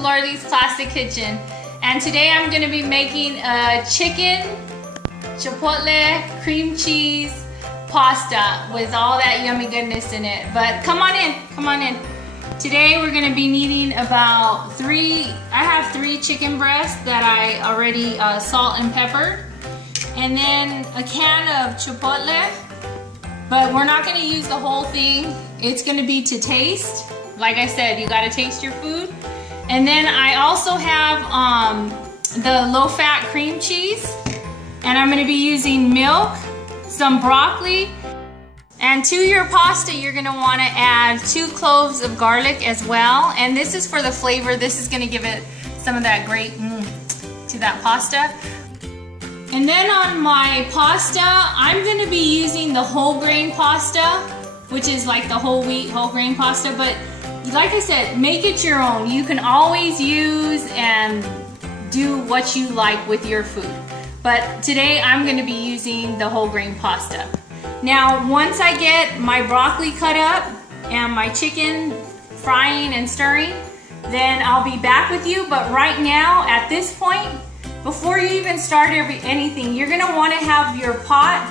Lorelai's Classic Kitchen, and today I'm going to be making a chicken chipotle cream cheese pasta with all that yummy goodness in it. But come on in, come on in. Today we're going to be needing about I have three chicken breasts that I already salt and peppered, and then a can of chipotle, but we're not going to use the whole thing. It's going to be to taste. Like I said, you got to taste your food. And then I also have the low-fat cream cheese, and I'm going to be using milk, some broccoli, and to your pasta you're going to want to add 2 cloves of garlic as well. And this is for the flavor. This is going to give it some of that great to that pasta. And then on my pasta, I'm going to be using the whole grain pasta, which is like the whole wheat, whole grain pasta. But like I said, make it your own. You can always use and do what you like with your food. But today I'm going to be using the whole grain pasta. Now, once I get my broccoli cut up and my chicken frying and stirring, then I'll be back with you. But right now, at this point, before you even start anything, you're going to want to have your pot,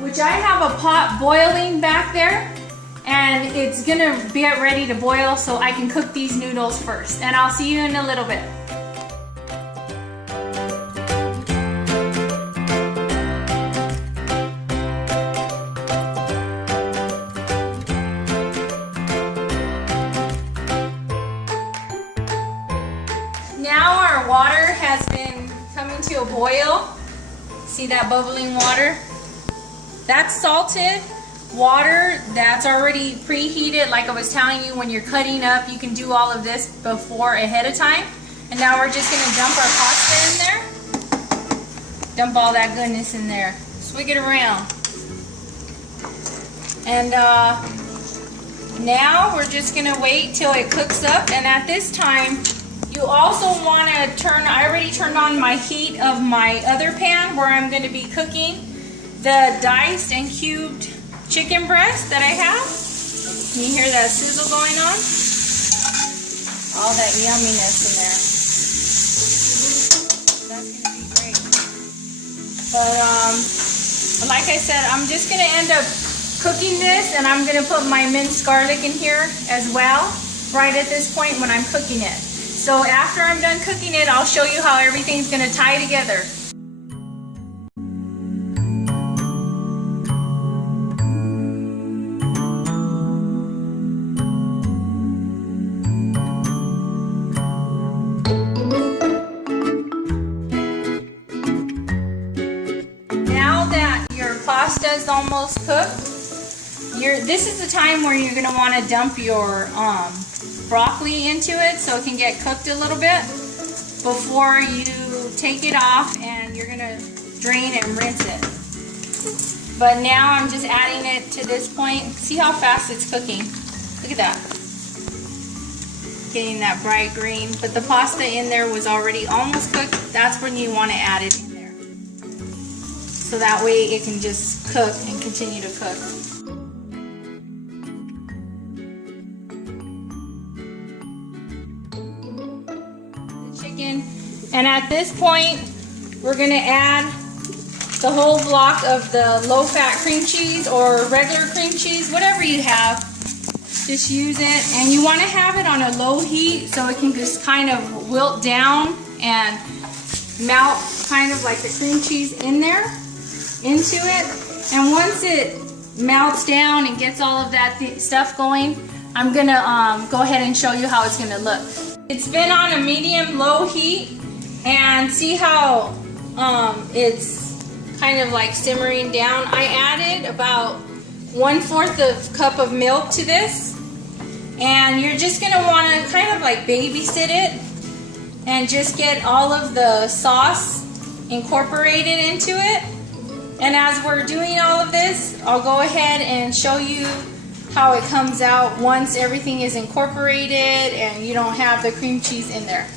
which I have a pot boiling back there, and it's going to get ready to boil so I can cook these noodles first. And I'll see you in a little bit. Now our water has been coming to a boil. See that bubbling water? That's salted water that's already preheated. Like I was telling you, when you're cutting up, you can do all of this before ahead of time. And now we're just gonna dump our pasta in there. Dump all that goodness in there. Swig it around. And now we're just gonna wait till it cooks up. And at this time, you also want to I already turned on my heat of my other pan where I'm going to be cooking the diced and cubed chicken breast that I have. Can you hear that sizzle going on? All that yumminess in there. That's going to be great. But like I said, I'm just going to end up cooking this, and I'm going to put my minced garlic in here as well right at this point when I'm cooking it. So after I'm done cooking it, I'll show you how everything's going to tie together. Now that your pasta is almost cooked, this is the time where you're going to want to dump your broccoli into it so it can get cooked a little bit before you take it off, and you're going to drain and rinse it. But now I'm just adding it to this point. See how fast it's cooking. Look at that. Getting that bright green. But the pasta in there was already almost cooked. That's when you want to add it in there. So that way it can just cook and continue to cook. And at this point, we're going to add the whole block of the low-fat cream cheese or regular cream cheese, whatever you have. Just use it, and you want to have it on a low heat so it can just kind of wilt down and melt kind of like the cream cheese in there, into it. And once it melts down and gets all of that stuff going, I'm going to go ahead and show you how it's going to look. It's been on a medium-low heat. And see how it's kind of like simmering down. I added about 1/4 of a cup of milk to this. And you're just going to want to kind of like babysit it and just get all of the sauce incorporated into it. And as we're doing all of this, I'll go ahead and show you how it comes out once everything is incorporated and you don't have the cream cheese in there.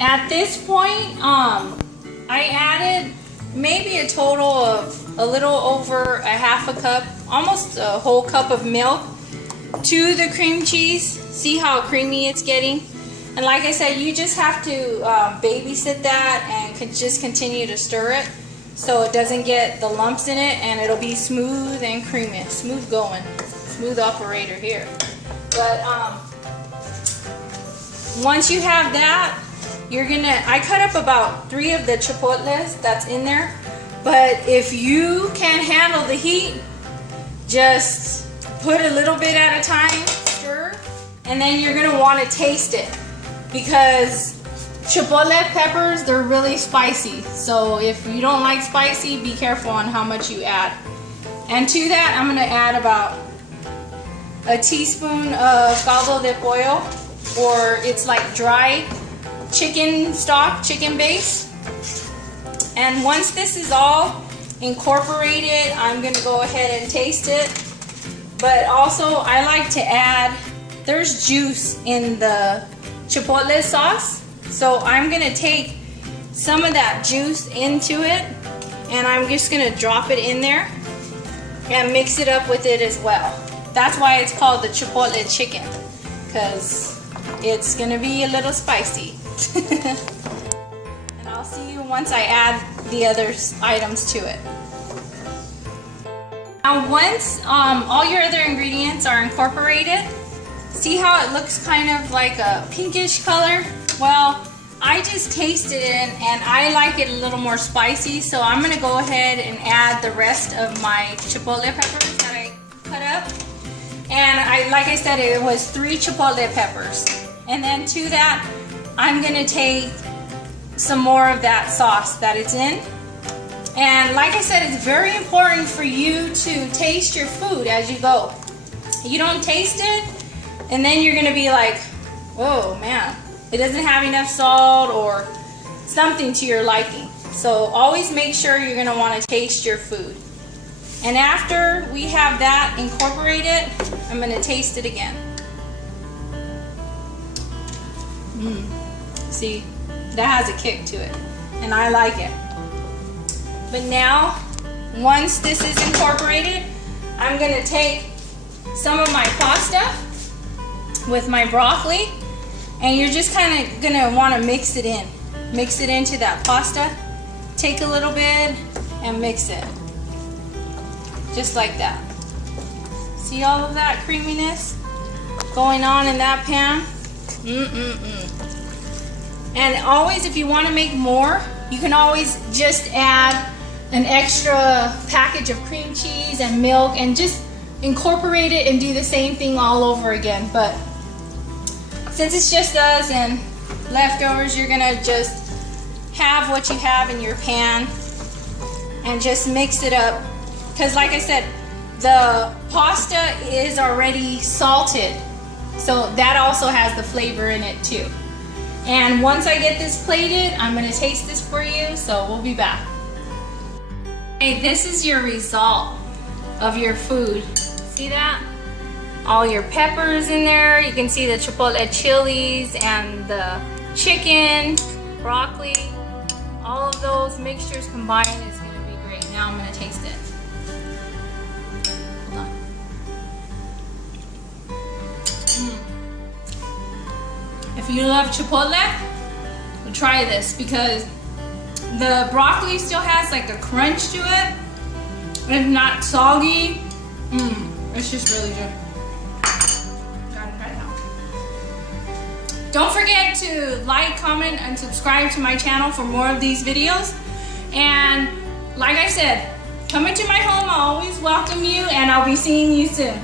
At this point, I added maybe a total of a little over a half a cup, almost a whole cup of milk to the cream cheese. See how creamy it's getting? And like I said, you just have to babysit that and just continue to stir it so it doesn't get the lumps in it, and it'll be smooth and creamy. Smooth going. Smooth operator here. But once you have that, I cut up about 3 of the chipotles that's in there. But if you can't handle the heat, just put a little bit at a time, stir, and then you're gonna want to taste it, because chipotle peppers, they're really spicy. So if you don't like spicy, be careful on how much you add. And to that, I'm gonna add about a teaspoon of caldo de pollo, or it's like dry chicken stock, chicken base. And once this is all incorporated, I'm gonna go ahead and taste it. But also, I like to add, there's juice in the chipotle sauce. So I'm gonna take some of that juice into it, and I'm just gonna drop it in there and mix it up with it as well. That's why it's called the chipotle chicken, because it's gonna be a little spicy. And I'll see you once I add the other items to it. Now once all your other ingredients are incorporated, see how it looks kind of like a pinkish color? Well, I just tasted it and I like it a little more spicy, so I'm gonna go ahead and add the rest of my chipotle peppers that I cut up. And like I said, it was 3 chipotle peppers. And then to that, I'm gonna take some more of that sauce that it's in. And like I said, it's very important for you to taste your food as you go. You don't taste it, and then you're gonna be like, whoa, man, it doesn't have enough salt or something to your liking. So always make sure you're gonna wanna taste your food. And after we have that incorporated, I'm gonna taste it again. See, that has a kick to it, and I like it. But now, once this is incorporated, I'm gonna take some of my pasta with my broccoli, and you're just kind of gonna wanna mix it in. Mix it into that pasta. Take a little bit and mix it. Just like that. See all of that creaminess going on in that pan? And always, if you wanna make more, you can always just add an extra package of cream cheese and milk and just incorporate it and do the same thing all over again. But since it's just us and leftovers, you're gonna just have what you have in your pan and just mix it up. Because like I said, the pasta is already salted, so that also has the flavor in it too. And once I get this plated, I'm gonna taste this for you, so we'll be back. Okay, this is your result of your food. See that? All your peppers in there. You can see the chipotle chilies and the chicken, broccoli. All of those mixtures combined is gonna be great. Now I'm gonna taste it. Hold on. If you love Chipotle, try this, because the broccoli still has like a crunch to it. It's not soggy. It's just really good. Gotta try it out. Don't forget to like, comment, and subscribe to my channel for more of these videos. And like I said, come into my home. I'll always welcome you, and I'll be seeing you soon.